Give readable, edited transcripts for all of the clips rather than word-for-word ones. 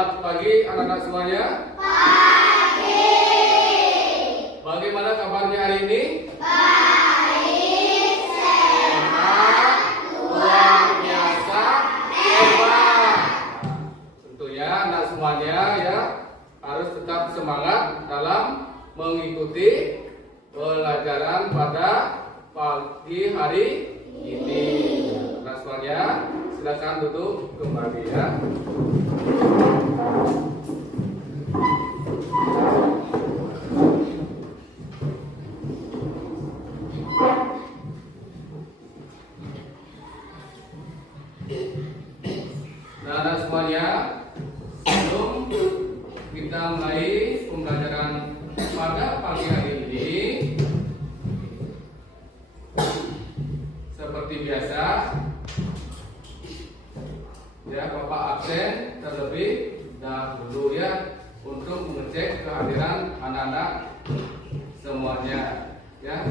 Selamat pagi anak-anak semuanya. Pagi. Bagaimana kabarnya hari ini? Baik, sehat, luar biasa, hebat. Tentunya anak semuanya ya harus tetap semangat dalam mengikuti pelajaran pada pagi hari ini. Anak semuanya silakan duduk kembali ya. Nah, anak semuanya, sebelum kita mulai pembelajaran pada pagi hari ini, seperti biasa, ya Bapak absen terlebih dahulu ya untuk mengecek kehadiran anak-anak semuanya. Ya,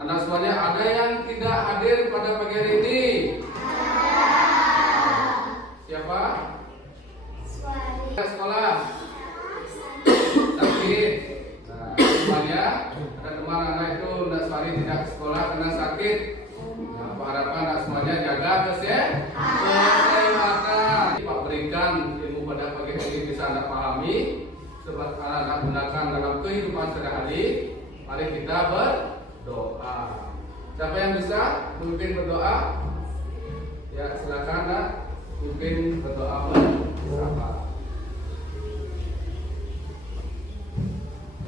anak semuanya ada yang tidak hadir pada pagi hari ini? Siapa? Sekolah. Sakit. Nah, semuanya ada teman anak itu tidak sekolah karena sakit. Nah, harapan anak semuanya jaga kesehatan. Pak berikan ilmu pada pagi hari ini bisa anda pahami, sebab anak gunakan dalam kehidupan sehari-hari. Mari kita berdoa. Siapa yang bisa memimpin berdoa? Ya, silakan nak memimpin berdoa bersama.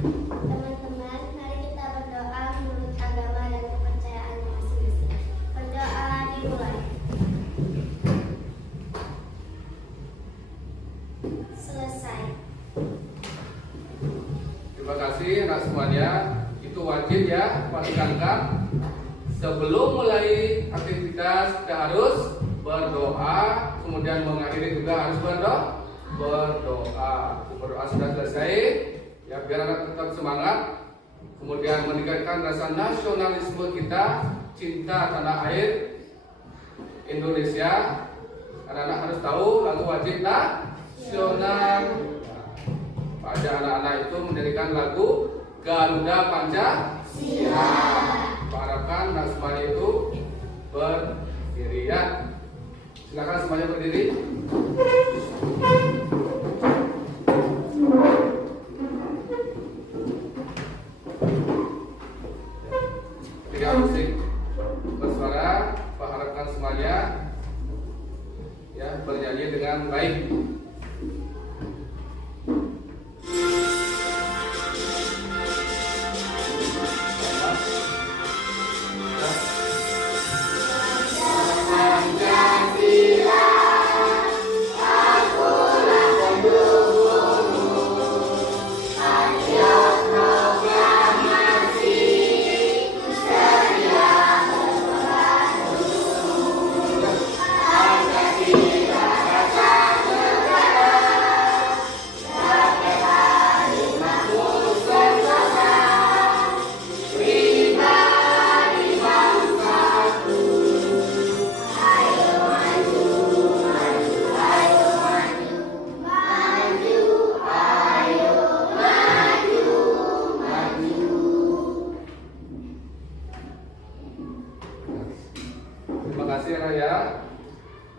Teman-teman, mari kita berdoa menurut agama dan kepercayaan masing-masing. Berdoa dimulai. Selesai. Terima kasih anak semuanya. Itu wajib ya pastikan sebelum mulai aktivitas kita harus berdoa, kemudian mengakhiri juga harus berdoa. Berdoa sudah selesai, ya biar anak tetap semangat, kemudian meningkatkan rasa nasionalisme kita, cinta tanah air Indonesia. Anak-anak harus tahu lagu wajib nasional. Pada anak-anak itu mendirikan lagu Garuda Pancasila. Harapkan anak semuanya itu berdiri ya. Silakan semuanya berdiri. Ketika musik bersuara, Pak harapkan semuanya ya bernyanyi dengan baik. Terima kasih ya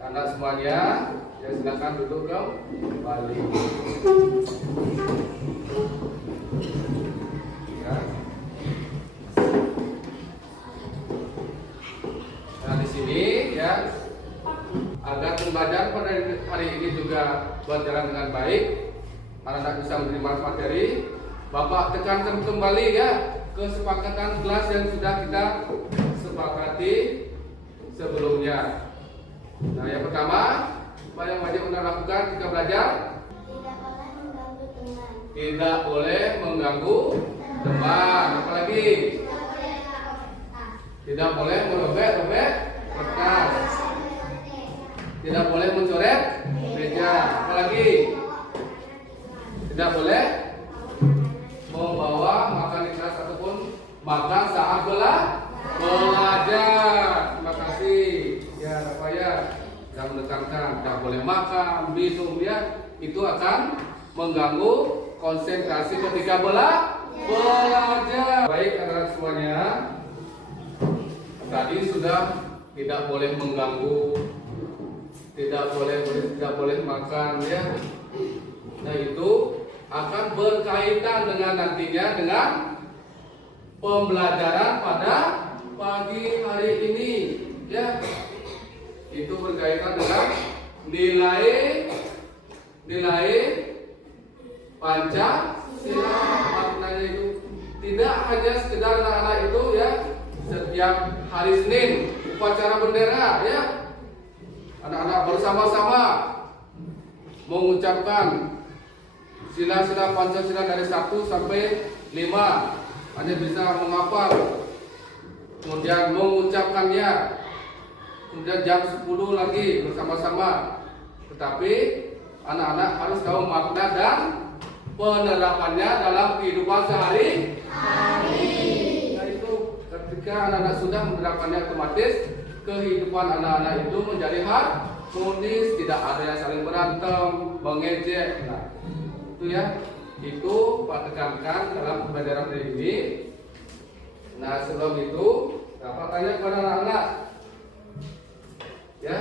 anak semuanya. Ya silakan duduk kembali. Ya. Nah di sini ya agar pembelajaran pada hari ini juga berjalan dengan baik, anak-anak bisa menerima materi. Bapak tekankan kembali ya kesepakatan kelas yang sudah kita sepakati sebelumnya. Nah, yang pertama, apa yang wajib Anda lakukan ketika belajar? Tidak boleh mengganggu teman. Tidak boleh mengganggu teman. Apalagi? Tidak boleh merobek kertas. Tidak boleh mencoret meja. Apalagi? Tidak boleh membawa makan di kelas ataupun makan saat belajar. Terima kasih ya Bapak ya, yang menekankan tidak boleh makan, minum ya, itu akan mengganggu konsentrasi ketika belajar. Baik anak-anak semuanya, tadi sudah tidak boleh mengganggu, tidak boleh makan ya. Nah itu akan berkaitan dengan nantinya dengan pembelajaran pada pagi hari ini ya. Itu berkaitan dengan nilai Pancasila. Maknanya itu tidak hanya sekedar anak-anak itu ya setiap hari Senin upacara bendera ya, anak-anak bersama-sama mengucapkan sila-sila Pancasila dari 1 sampai 5, hanya bisa menghafal, kemudian mengucapkannya, kemudian jam 10 lagi bersama-sama. Tetapi anak-anak harus tahu makna dan penerapannya dalam kehidupan sehari-hari. Nah itu ketika anak-anak sudah menerapkannya, otomatis kehidupan anak-anak itu menjadi harmonis, tidak ada yang saling berantem, mengejek. Nah itu ya, itu Pak tekankan dalam pembelajaran hari ini. Nah sebelum itu Bapak tanya kepada anak-anak ya.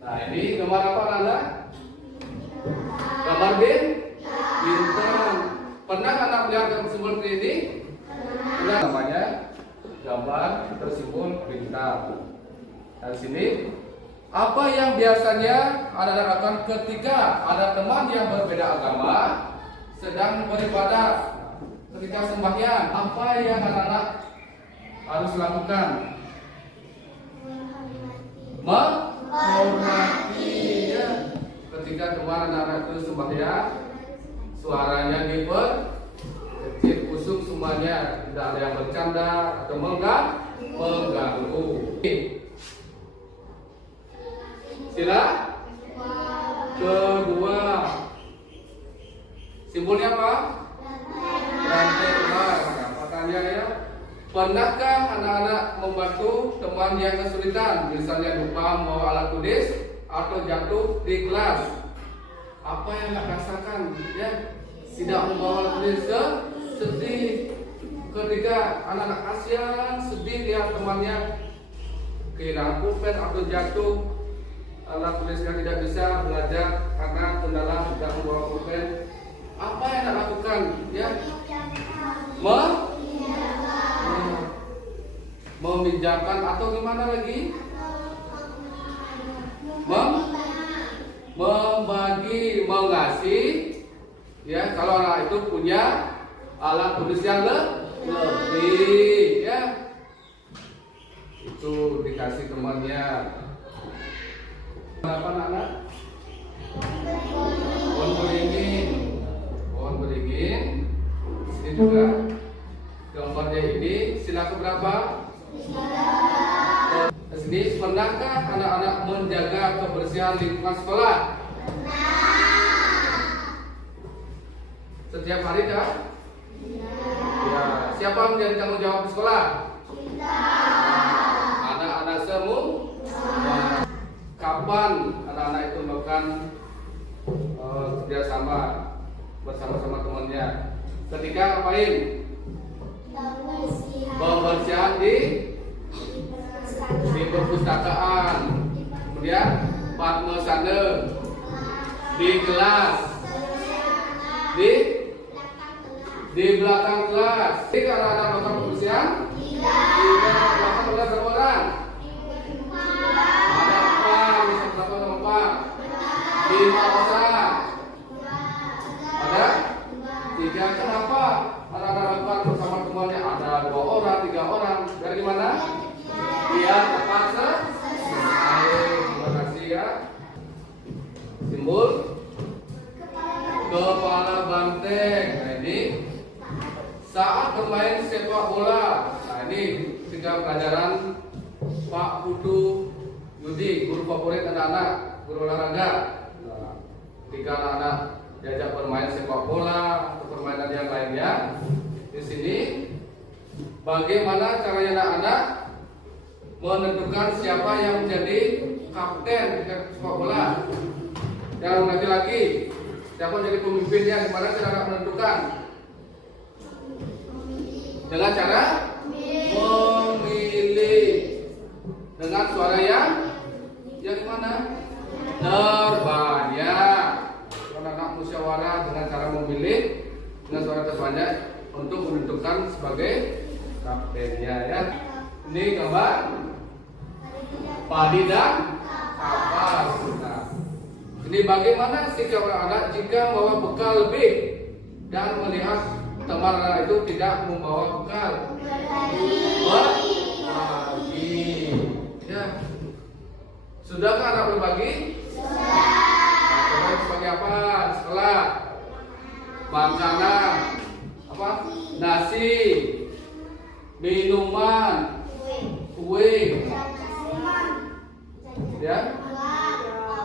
Nah ini gambar apa anak-anak? Gambar bintang. Pernah anak melihat gambar seperti ini? Pernah. Namanya gambar bersimbol bintang. Dan sini apa yang biasanya anak-anak lakukan ketika ada teman yang berbeda agama sedang beribadah, ketika sembahyang, apa yang anak-anak harus lakukan? Menghormati ya. Ketika teman anak-anak itu sembahyang, suaranya kecil, kusuk semuanya, tidak ada yang bercanda atau mengganggu. Sila kedua, simbolnya apa? Rantai emas. Pertanyaan ya, pernahkah anak-anak membantu teman yang kesulitan, misalnya lupa membawa alat tulis atau jatuh di kelas? Apa yang anak rasakan ya? Tidak membawa alat tulis, sedih. Ketika anak-anak kasihan, sedih lihat temannya kehilangan pulpen atau jatuh alat tulisnya, tidak bisa belajar karena kendala tidak membawa pulpen. Apa yang anak lakukan ya? Meminjamkan atau gimana lagi? Membagi, mengasih ya. Kalau anak itu punya alat tulis yang lebih ya, itu dikasih temannya. Apa anak? Pohon beringin. Ini juga gambarnya ini sila keberapa? Sini, pernahkah anak-anak menjaga kebersihan lingkungan sekolah? Setiap hari kah? Ya. Siapa menjadi tanggung jawab di sekolah? Anak-anak semua. Kapan anak-anak itu melakukan kerjasama bersama-sama temannya? Ketika ngapain? Pembersihan di perpustakaan, kemudian padmesane di kelas, di belakang kelas. Jadi anak-anak melakukan pembersihan, belakang kelas berapa orang? Lima orang. Ada 3. Kenapa anak-anak lakukan bersama temannya? Ada 2 orang, 3 orang. Dari mana? Biar cepat selesai. Terima kasih ya. Simbol kepala banteng. Nah ini saat bermain sepak bola. Nah ini 3 pelajaran Pak Putu Yudi, guru favorit anak-anak, guru olahraga. Ketika anak-anak diajak bermain sepak bola atau permainan yang lainnya, di sini bagaimana caranya anak-anak menentukan siapa yang menjadi kapten di sepak bola? Yang laki-laki, siapa jadi pemimpinnya? Gimana cara menentukan? Dengan cara memilih dengan suara yang mana? Terbanyak. Anak-anak musyawarah dengan cara memilih dengan suara terbanyak untuk menentukan sebagai kaptennya ya. Ini gambar padi dan kapas. Nah, ini bagaimana sikap anak-anak jika membawa bekal lebih dan melihat teman anak itu tidak membawa bekal? Berbagi. Ya. Sudahkah anak berbagi? Sudah. Nah, berbagi apa? Setelah makanan, apa? Nasi, minuman, kue, ya,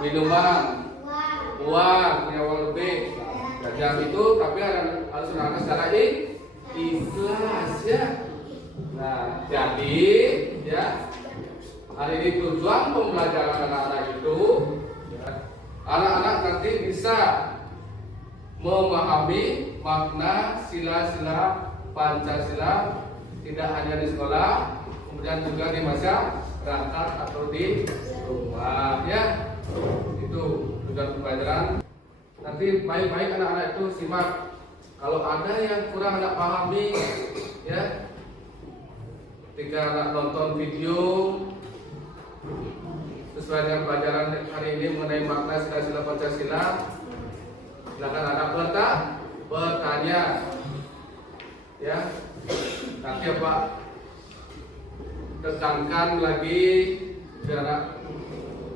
minuman, uang, punya uang lebih. Jajan itu, tapi harus anak secara ikhlas ya. Nah, jadi ya. Hari ini tujuan pembelajaran anak-anak itu, anak-anak nanti bisa memahami makna sila-sila Pancasila tidak hanya di sekolah, kemudian juga di masyarakat atau di rumah ya. Itu tujuan pembelajaran. Nanti baik-baik anak-anak itu simak. Kalau ada yang kurang anak pahami ya, ketika anak nonton video sesuai dengan pelajaran hari ini mengenai makna sila-sila Pancasila, silakan anak bertanya ya. Nanti Pak tekankan lagi biar anak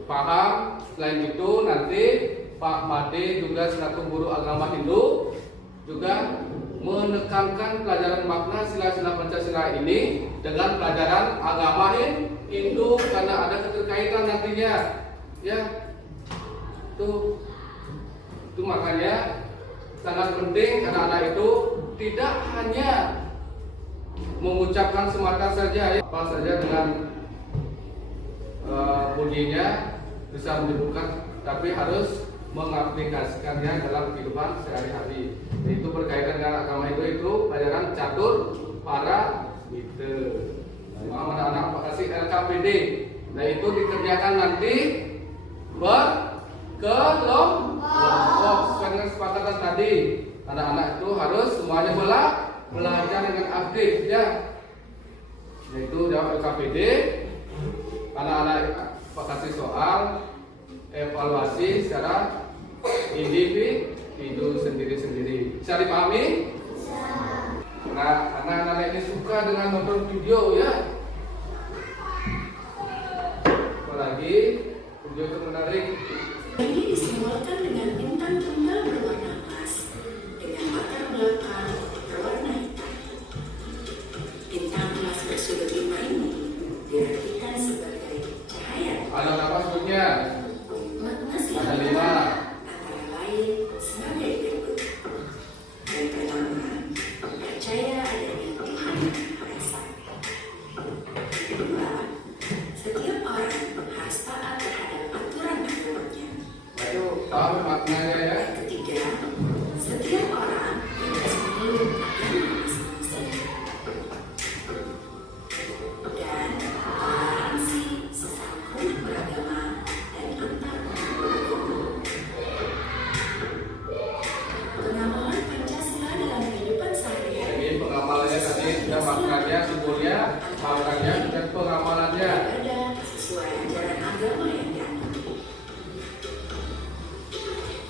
paham. Selain itu nanti Pak Made juga selaku guru agama Hindu juga menekankan pelajaran makna sila-sila Pancasila ini dengan pelajaran agama Hindu karena ada keterkaitan nantinya ya. Itu makanya sangat penting anak-anak itu tidak hanya mengucapkan semata saja ya, apa saja dengan bunyinya bisa menyebutkan, tapi harus mengaplikasikannya dalam kehidupan sehari-hari. Itu berkaitan dengan agama itu pelajaran catur para gitu. Maaf anak-anak kasih LKPD. Nah itu dikerjakan nanti berkelompok sesuai dengan kesepakatan tadi. Anak-anak itu harus semuanya belajar dengan aktif ya. Yaitu dalam LKPD anak-anak kasih soal evaluasi secara individu sendiri-sendiri. Bisa dipahami? Bisa. Nah, anak-anak ini suka dengan nonton video ya. Apalagi video itu menarik. Ini disimbolkan dengan bintang tunggal berwarna emas dengan latar belakang berwarna hitam. Bintang emas bersudut 5 ini diartikan sebagai cahaya. Ada apa sebutnya? Ada 5. Antara lain sebagai berikut. Yang pertama, percaya adanya Tuhan yang Maha Esa. Kedua, setiap orang harus taat terhadap aturan-aturannya. Itu tahu maknanya ya. Yang ketiga, setiap orang harus memilih agama masing-masing. Dan toleransi sesama umat beragama dan antar pengamalan Pancasila dalam kehidupan sehari-hari. Jadi pengamalannya tadi sudah maknanya, simbolnya, maknanya dan pengamalannya. Ada sesuai ajaran agama yang dianut.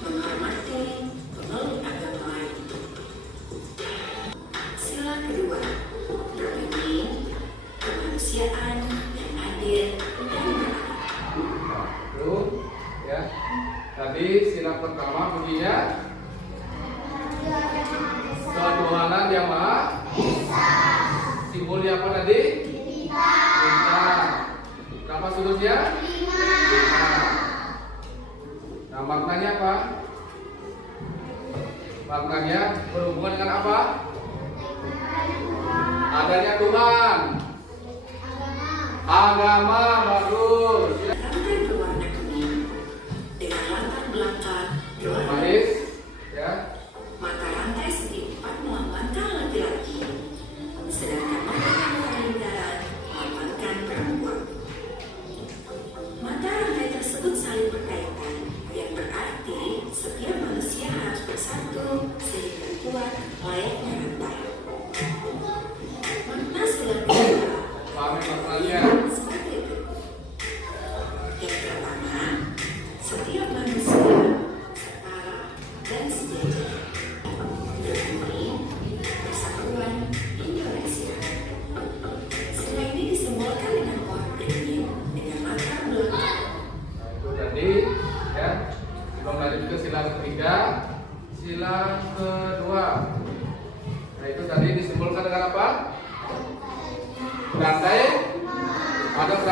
Menghormati pemeluk agama lain. Sila kedua, berbagi kemanusiaan yang adil dan beradab. Nah, itu ya. Tadi sila pertama bunyinya ketuhanan yang Maha Esa. Simbolnya apa tadi? Bintang. Berapa sudutnya? 5. Nah, maknanya apa? Maknanya berhubungan dengan apa? Adanya Tuhan. Agama bagus. Rangkai berwarna kuning dengan latar belakang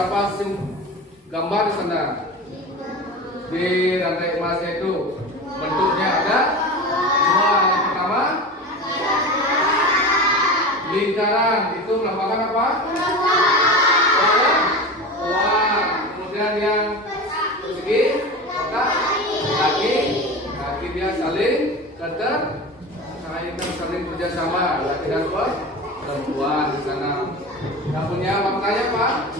berapa gambar di sana? Di rantai emasnya itu bentuknya ada dua. Yang pertama lingkaran, itu melambangkan apa? Uang. Kemudian yang persegi kotak kaki dia saling saling kerjasama, laki dan perempuan di sana. Yang punya maknanya apa?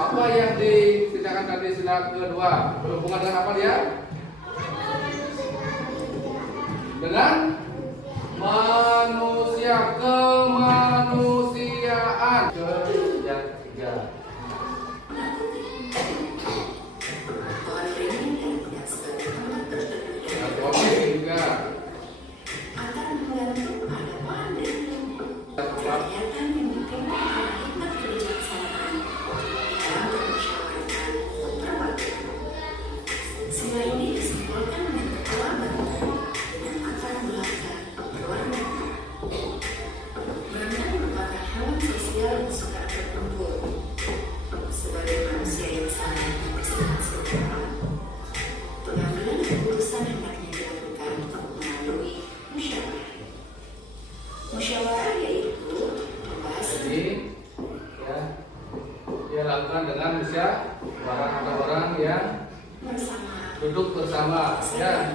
Apa yang diceritakan tadi sila kedua berhubungan dengan apa dia? Dengan manusia, kemanusiaan. Yang ketiga. Pohon beringin tidak sebagai tempat berteduh dan Oke juga. akan menggantung pada pohon beringin. Kegiatan yang dipimpin oleh hikmat kebijaksanaan dalam bermusyawaratan perwakilan. Sila ini disimpulkan dengan ketua bangunan dengan latar belakang berwarna merah. Berenang merupakan hewan sosial yang suka berkumpul. Sebagai manusia yang sangat bersifat sederhana, pengambilan keputusan hendaknya dilakukan melalui musyawarah. Musyawarah yaitu membahas Jadi ya, dia lakukan dengan musyawarah atau orang yang bersama. duduk bersama. Ya.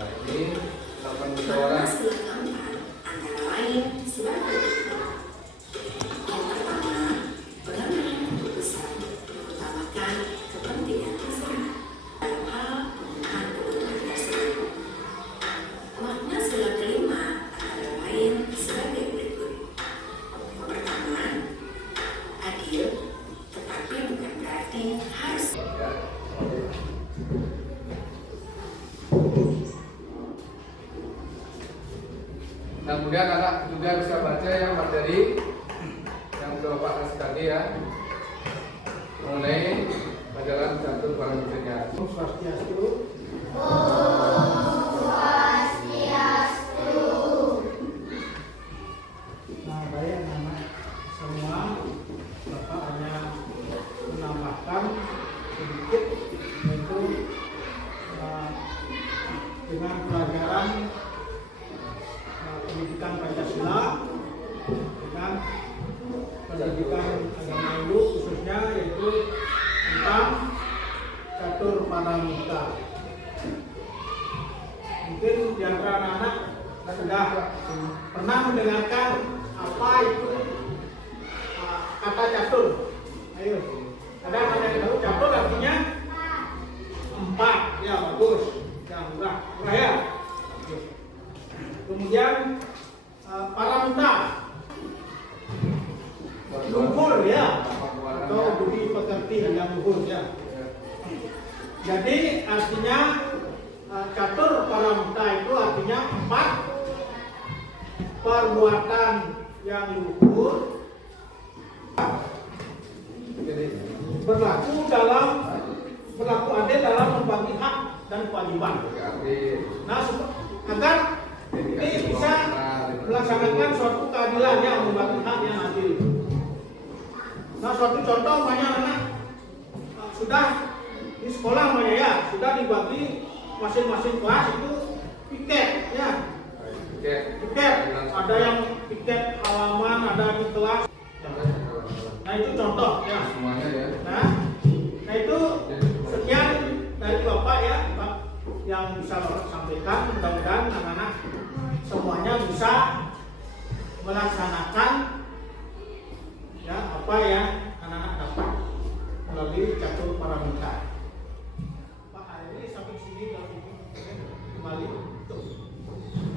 Nah, ini lakukan musyawarah. Sila keempat antara lain sebagai berikut. Yang pertama, pengambilan keputusan mengutamakan kepentingan bersama dalam hal pemenuhan kebutuhan tersebut. Makna sila kelima antara lain sebagai berikut. Pertama, adil, tetapi bukan berarti harus. Ya. Dan kemudian anak juga bisa baca yang materi yang sudah Bapak kasih tadi ya, mengenai pelajaran catur para muridnya. Swastiastu. Nah, baik anak-anak semua, Bapak hanya menambahkan sedikit, yaitu dengan pelajaran pendidikan Pancasila dengan pendidikan agama Hindu khususnya, yaitu tentang catur paramita. Mungkin di antara anak-anak sudah pernah mendengarkan apa itu kata catur. Ayo, ada yang tahu catur artinya empat? Ya, bagus. Ya, murah ya. Kemudian paramita, luhur ya, atau budi pekerti yang luhur ya. Jadi artinya catur paramita itu artinya empat perbuatan yang luhur berlaku adil dalam membagi hak dan kewajiban. Nah, agar ini bisa melaksanakan suatu keadilan yang membagi hak yang adil. Nah, suatu contoh anak sudah di sekolah ya, sudah dibagi masing-masing kelas itu piket ya. Piket, ada yang piket halaman, ada di kelas. Nah, itu contoh ya. Semuanya ya. Nah itu sekian dari Bapak ya, Pak, yang bisa Bapak sampaikan. Mudah-mudahan anak-anak semuanya bisa melaksanakan ya apa yang anak-anak dapat melalui catur paramita. Pak, hari ini sampai sini dan kembali.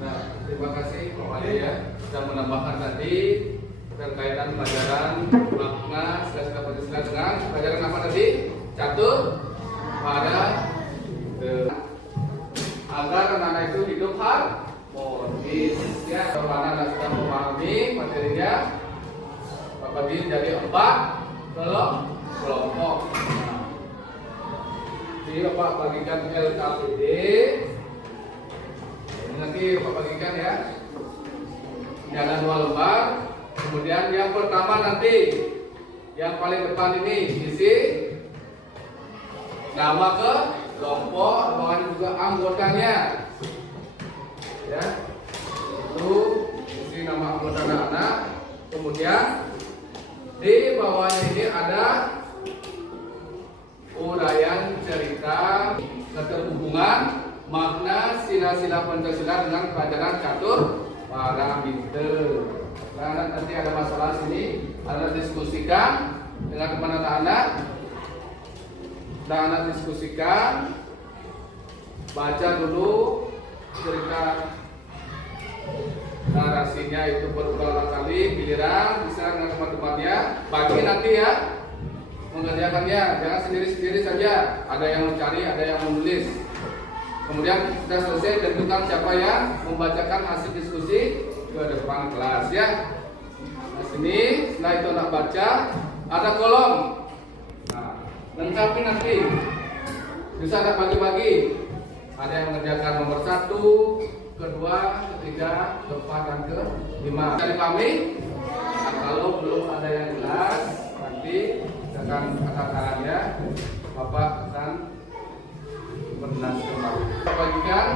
Nah, terima kasih Pak Wali ya sudah menambahkan tadi berkaitan pelajaran makna sila-sila Pancasila dengan pelajaran apa tadi? Catur pada agar anak-anak itu hidup harmonis ya. Kalau anak sudah memahami materinya, bagi jadi 4 kelompok. Jadi Bapak bagikan LKPD. Nanti Bapak bagikan ya. Jangan 2 lembar. Kemudian yang pertama nanti yang paling depan ini isi nama ke kelompok, bawahnya juga anggotanya. Ya. Lalu isi nama anggota anak-anak. Kemudian di bawahnya ini ada uraian cerita keterhubungan makna sila-sila Pancasila dengan pelajaran catur paramita. Nah, nanti ada masalah sini, Anda diskusikan dengan teman anak-anak, dan Anda diskusikan, baca dulu cerita narasinya itu berulang kali, giliran bisa dengan teman-temannya, bagi nanti ya mengerjakannya, jangan sendiri-sendiri saja. Ada yang mencari, ada yang menulis. Kemudian sudah selesai, tentukan siapa yang membacakan hasil diskusi ke depan kelas ya. Nah sini, setelah itu anak baca, ada kolom. Nah, lengkapi nanti. Bisa ada bagi-bagi. Ada yang mengerjakan nomor 1, kedua, ketiga, keempat, dan kelima. Dari kami, nah, kalau belum ada yang jelas, nanti akan angkat tangannya, Bapak akan bernas kembali. Bagikan,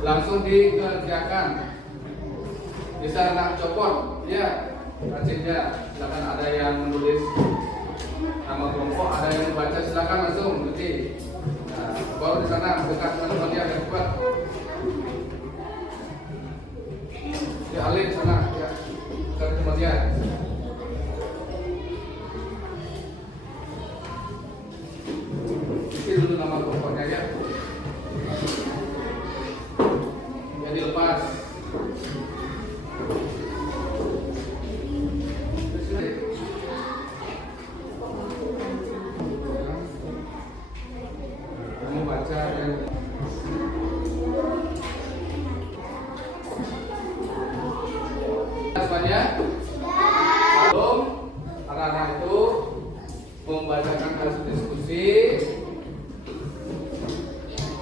langsung dikerjakan. Bisa anak copot, ya, hasilnya. Silakan ada yang menulis nama kelompok, ada yang membaca, silakan langsung nanti. Nah, baru di sana dekat teman-temannya yang kuat. Ya, alih sana, ya, ke temannya. Isi dulu nama kelompoknya ya. Ya dilepas. Kamu baca dan semuanya. Belum, anak-anak itu membacakan hasil diskusi.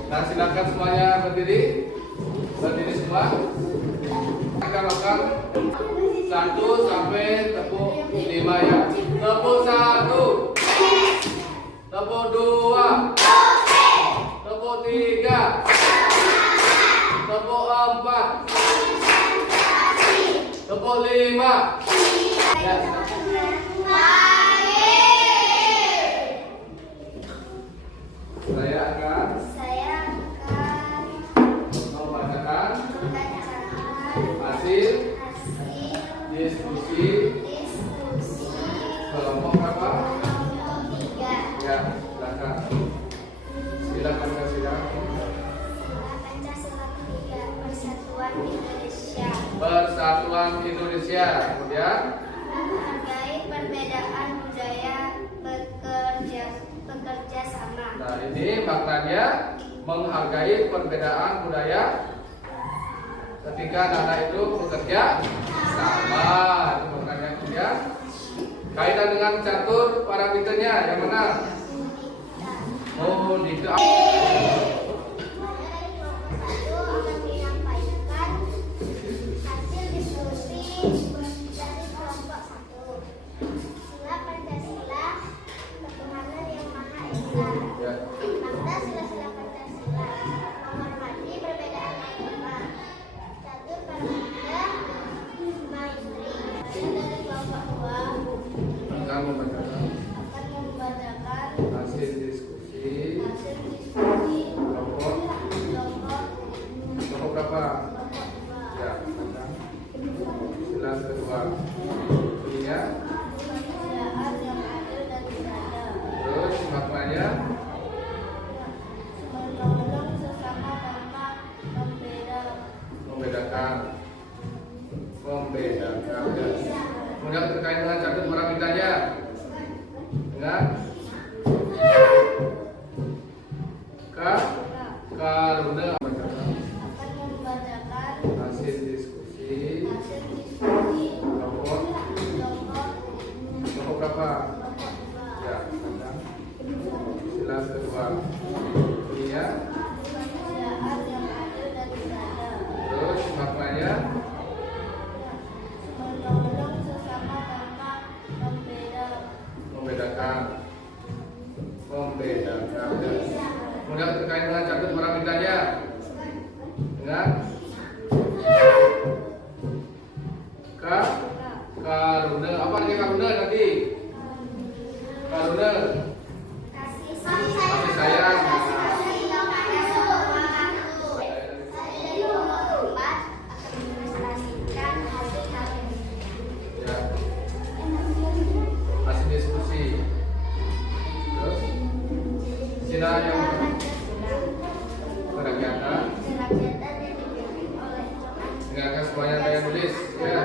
Nah, silakan semuanya berdiri semua. Akan lakukan 1 sampai tepuk 5 ya. Tepuk 1, tepuk 2, tepuk 3, tepuk 4, tepuk 5. Ya, saya akan membacakan hasil diskusi kelompok apa? Ya, silakan. Silakan Pancasila. Persatuan Indonesia. Kemudian menghargai perbedaan budaya, bekerja sama. nah ini maknanya menghargai perbedaan budaya ketika anak itu bekerja sama. Itu maknanya. Kemudian kaitan dengan catur parameternya yang mana? Oh, itu. Hasil diskusi kelompok berapa? Ya, sila kedua. Ininya. Terus maknanya membedakan. Kemudian terkait dengan catur parameternya dengan karena hasil diskusi kelompok berapa? Ya, sila kedua. Ininya. Terus maknanya membedakan. Kemudian terkait dengan catur paramidanya dengan karuna. Apa artinya karuna tadi? Karuna Kasih kasih sayang. Ya, kasih diskusi. Terus sila yang kegiatan dengarkan semuanya saya tulis ya.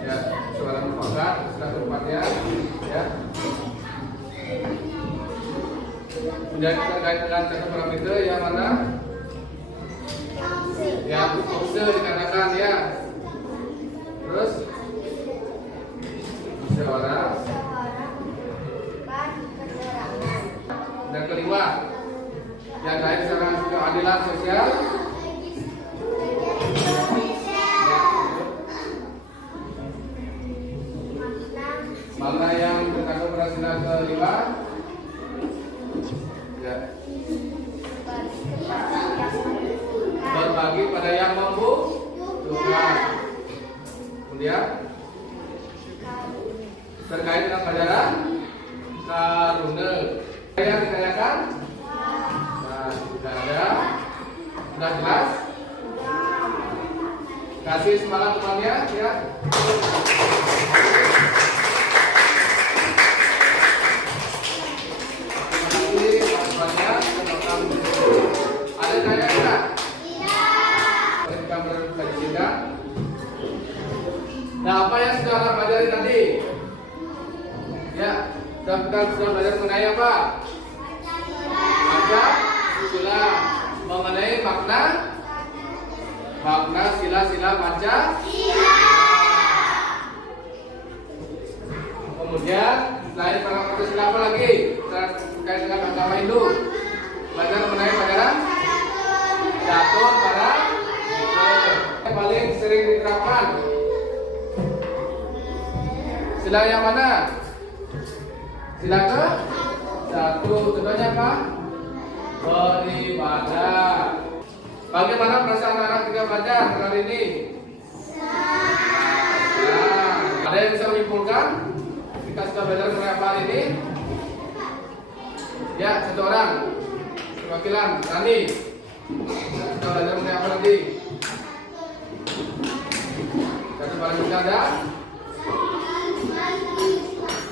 Ya, suara mufakat sudah keempatnya ya. Kemudian terkait dengan catur paramida yang mana? Ya, pose dikatakan ya. Terus musyawarah. Dan kelima, yang lain secara keadilan sosial. Mana yang terkandung pada sila kelima? Ya. Berbagi pada yang membutuhkan. Kemudian terkait dengan pelajaran karuna. Yang ditanyakan? Nah, sudah ada. Sudah jelas? Kasih semangat temannya ya. Ada tanya enggak? Kita berkajian. Nah, apa yang sudah kita pelajari tadi? Ya, kita sudah belajar mengenai apa? Pancasila, mengenai makna sila-sila Pancasila. Kemudian selain para Pancasila apa lagi? Terkait dengan agama Hindu. Belajar mengenai pelajaran catur paramida. Yang paling sering diterapkan sila yang mana? Sila ke satu. Contohnya apa? Beribadah. Bagaimana perasaan anak ketika belajar hari ini? Nah, ada yang bisa menyimpulkan kita sudah belajar mengenai apa hari ini? Ya, satu orang. Perwakilan, Rani. Kita belajar mengenai apa tadi? Satu paling ada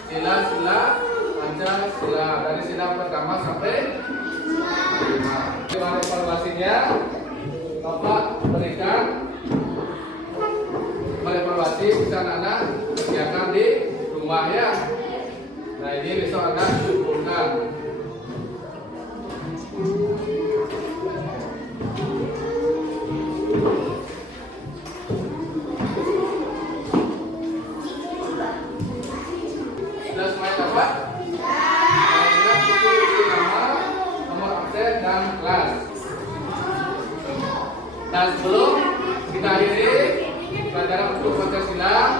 sila-sila Pancasila dari sila pertama sampai 5. Dengan evaluasinya, Bapak berikan evaluasi bisa anak-anak kegiatan di rumah ya. Nah ini besok akan kumpulkan. Sudah semuanya dapat? Nomor absen dan kelas. Dan sebelum kita akhiri pelajaran untuk Pancasila,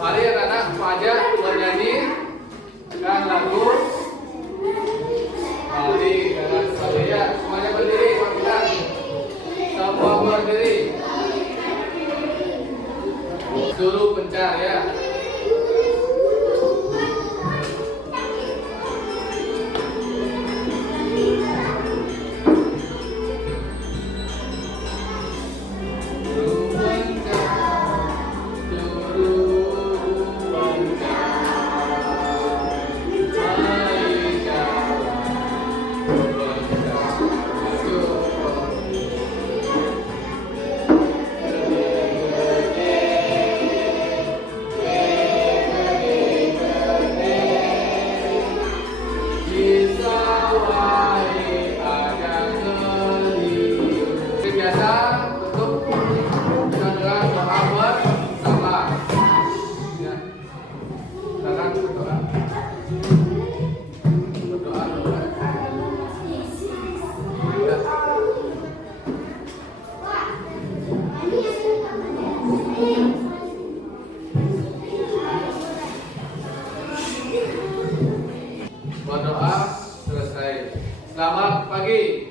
mari anak-anak pajak bernyanyi dan lagu. Mari dengan saya semuanya berdiri, panggilan. Semua berdiri. Suruh pencar ya. Terima Selamat pagi.